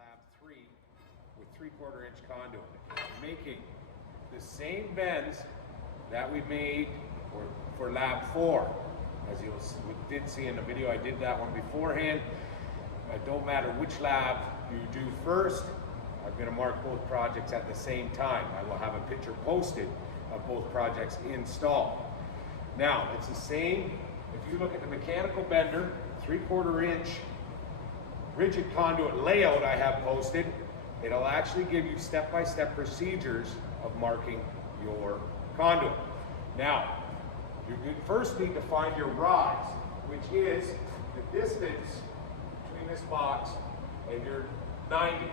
lab 3 with 3/4 inch conduit, making the same bends that we made for lab 4. As you did see in the video, I did that one beforehand. It don't matter which lab you do first. I'm going to mark both projects at the same time. I will have a picture posted of both projects installed. Now, it's the same. If you look at the mechanical bender, 3/4 inch rigid conduit layout I have posted, it'll actually give you step-by-step procedures of marking your conduit. Now, you first need to find your rise, which is the distance between this box and your 90.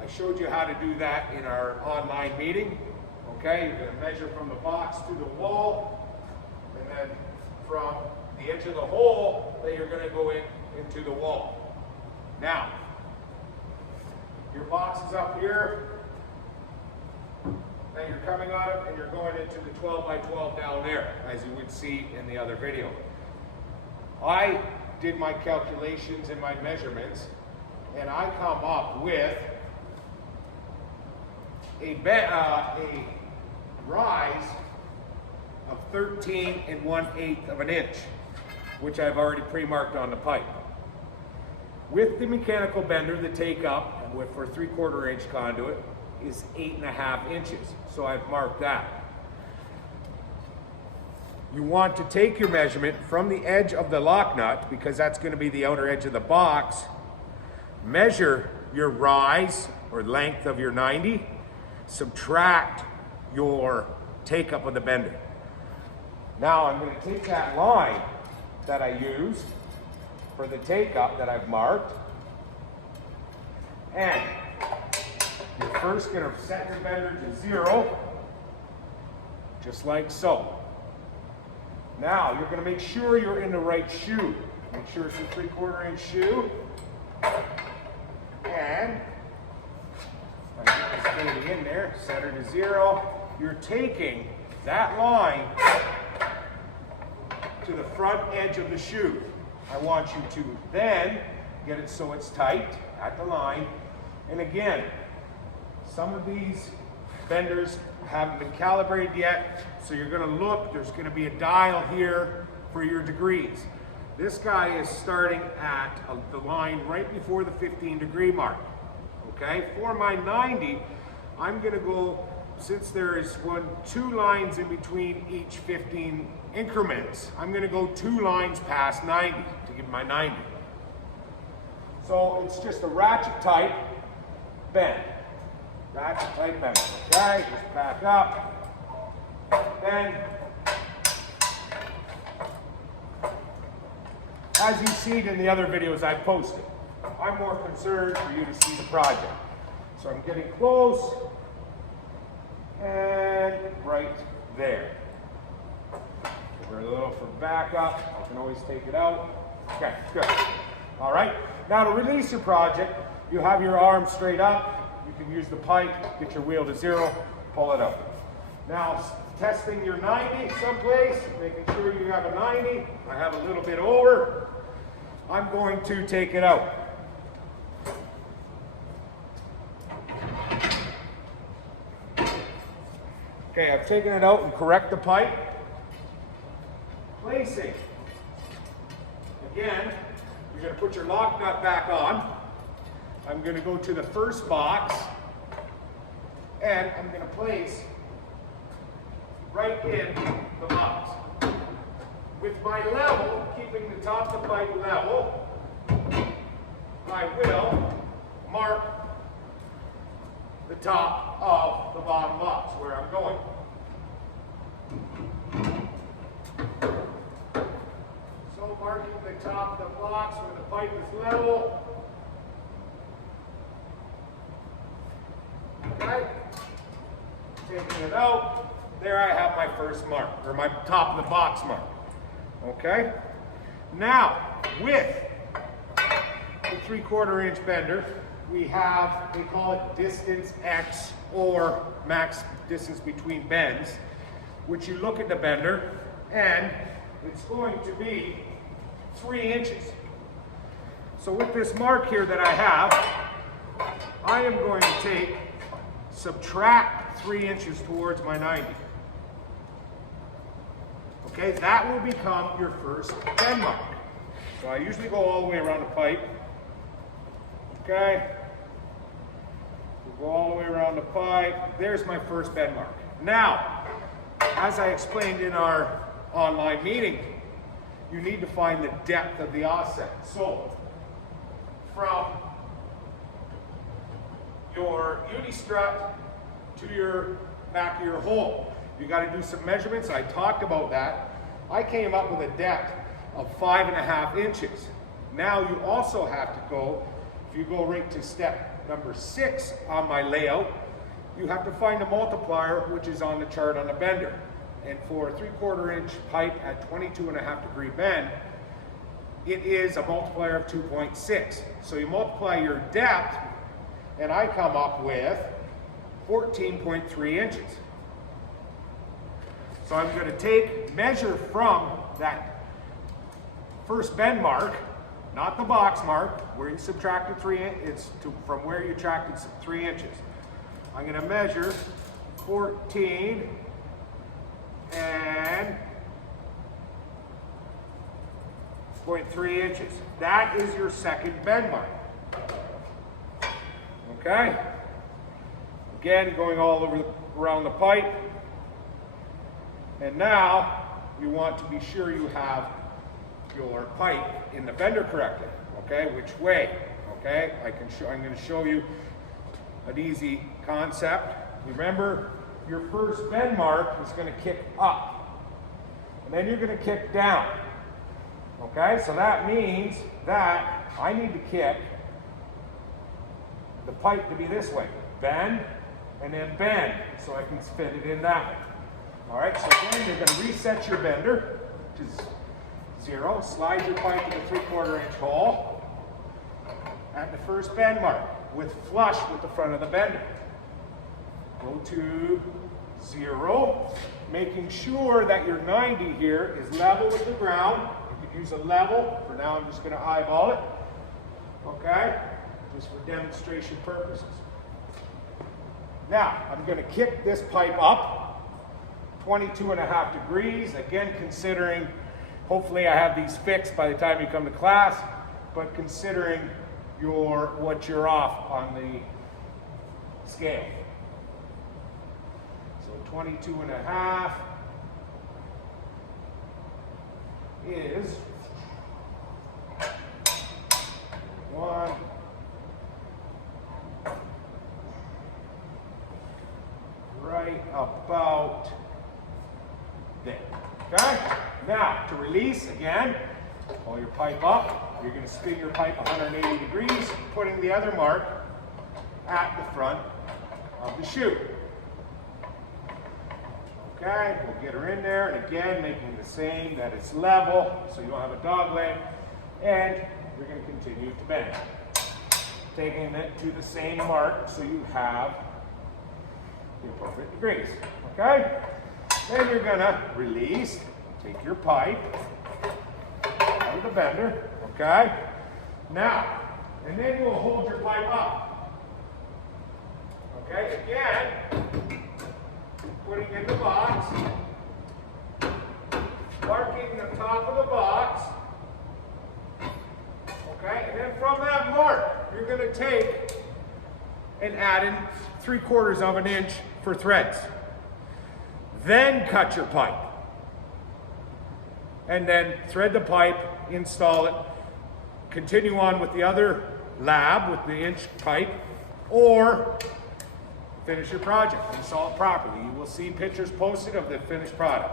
I showed you how to do that in our online meeting. Okay, you're going to measure from the box to the wall, and then from the edge of the hole that you're going to go into the wall. Now, your box is up here, and you're coming out of, and you're going into the 12 by 12 down there, as you would see in the other video. I did my calculations and my measurements, and I come up with a rise of 13 1/8 of an inch, which I've already pre-marked on the pipe. With the mechanical bender, the take up for 3/4 inch conduit is 8.5 inches. So I've marked that. You want to take your measurement from the edge of the lock nut, because that's going to be the outer edge of the box. Measure your rise or length of your 90. Subtract your take up of the bender. Now I'm going to take that line that I used for the take up that I've marked, and you're first going to set your bender to 0, just like so. Now you're going to make sure you're in the right shoe. Make sure it's a 3/4 inch shoe, and I'm in there, set her to 0. You're taking that line to the front edge of the shoe. I want you to then get it so it's tight at the line. And again, some of these benders haven't been calibrated yet, so you're going to look, there's going to be a dial here for your degrees. This guy is starting at the line right before the 15-degree mark. Okay, for my 90, I'm going to go, since there is 2 lines in between each 15 increments, I'm going to go 2 lines past 90 to give my 90. So it's just a ratchet type bend. Ratchet type bend. Okay, just back up. Then, as you've seen in the other videos I've posted, I'm more concerned for you to see the project. So I'm getting close, and right there. Give her a little for backup. I can always take it out. Okay, good. All right, now to release your project, you have your arm straight up. You can use the pipe, get your wheel to 0, pull it up. Now, testing your 90 someplace, making sure you have a 90. I have a little bit over. I'm going to take it out. Okay, I've taken it out and correct the pipe. Placing. Again, you're going to put your lock nut back on. I'm going to go to the first box, and I'm going to place right in the box. With my level, keeping the top of the pipe level, I will mark the top of the bottom box where I'm going. So marking the top of the box where the pipe is level. Okay. Taking it out. There I have my first mark, or my top of the box mark. Okay. Now, with the 3/4 inch bender, we have, they call it distance X, or max distance between bends, which you look at the bender, and it's going to be 3 inches. So with this mark here that I have, I am going to subtract 3 inches towards my 90. Okay, that will become your first bend mark. So I usually go all the way around the pipe. Okay, we'll go all the way around the pipe. There's my first bend mark. Now, as I explained in our online meeting, you need to find the depth of the offset. So, from your uni strut to your back of your hole, you got to do some measurements. I talked about that. I came up with a depth of 5.5 inches. Now you also have to go, if you go right to step number 6 on my layout, you have to find a multiplier, which is on the chart on the bender. And for a 3/4 inch pipe at 22.5 degree bend, it is a multiplier of 2.6. So you multiply your depth, and I come up with 14.3 inches. So I'm going to measure from that first bend mark, not the box mark, where you subtracted 3 inches, from where you subtracted 3 inches. I'm going to measure 14 and 0.3 inches. That is your second bend mark. Okay? Again, going all over around the pipe. And now you want to be sure you have your pipe in the bender correctly. Okay? Which way? Okay? I'm going to show you an easy concept. Remember, your first bend mark is going to kick up, and then you're going to kick down. Okay, so that means that I need to kick the pipe to be this way. Bend, and then bend, so I can fit it in that way. All right, so again, you're going to reset your bender, which is 0. Slide your pipe in the 3/4 inch hole at the first bend mark, with flush with the front of the bender. Go to 0, making sure that your 90 here is level with the ground. You could use a level. For now, I'm just going to eyeball it. Okay? Just for demonstration purposes. Now, I'm going to kick this pipe up 22.5 degrees. Again, considering, hopefully I have these fixed by the time you come to class, but considering what you're off on the scale. So 22.5 is 1, right about there. Okay? Now, to release, again, pull your pipe up. You're going to spin your pipe 180 degrees, putting the other mark at the front of the chute. Okay, we'll get her in there, and again, making the same, that it's level, so you don't have a dog leg, and you're going to continue to bend. Taking it to the same mark, so you have the appropriate degrees. Okay? Then you're going to release, take your pipe out of the bender. Okay? Now, and then you'll hold your pipe up. Okay? Again, putting in the box, marking the top of the box. Okay? And then from that mark, you're going to take and add in 3/4 of an inch for threads. Then cut your pipe. And then thread the pipe, install it, continue on with the other lab with the inch pipe, or finish your project, install it properly. You will see pictures posted of the finished product.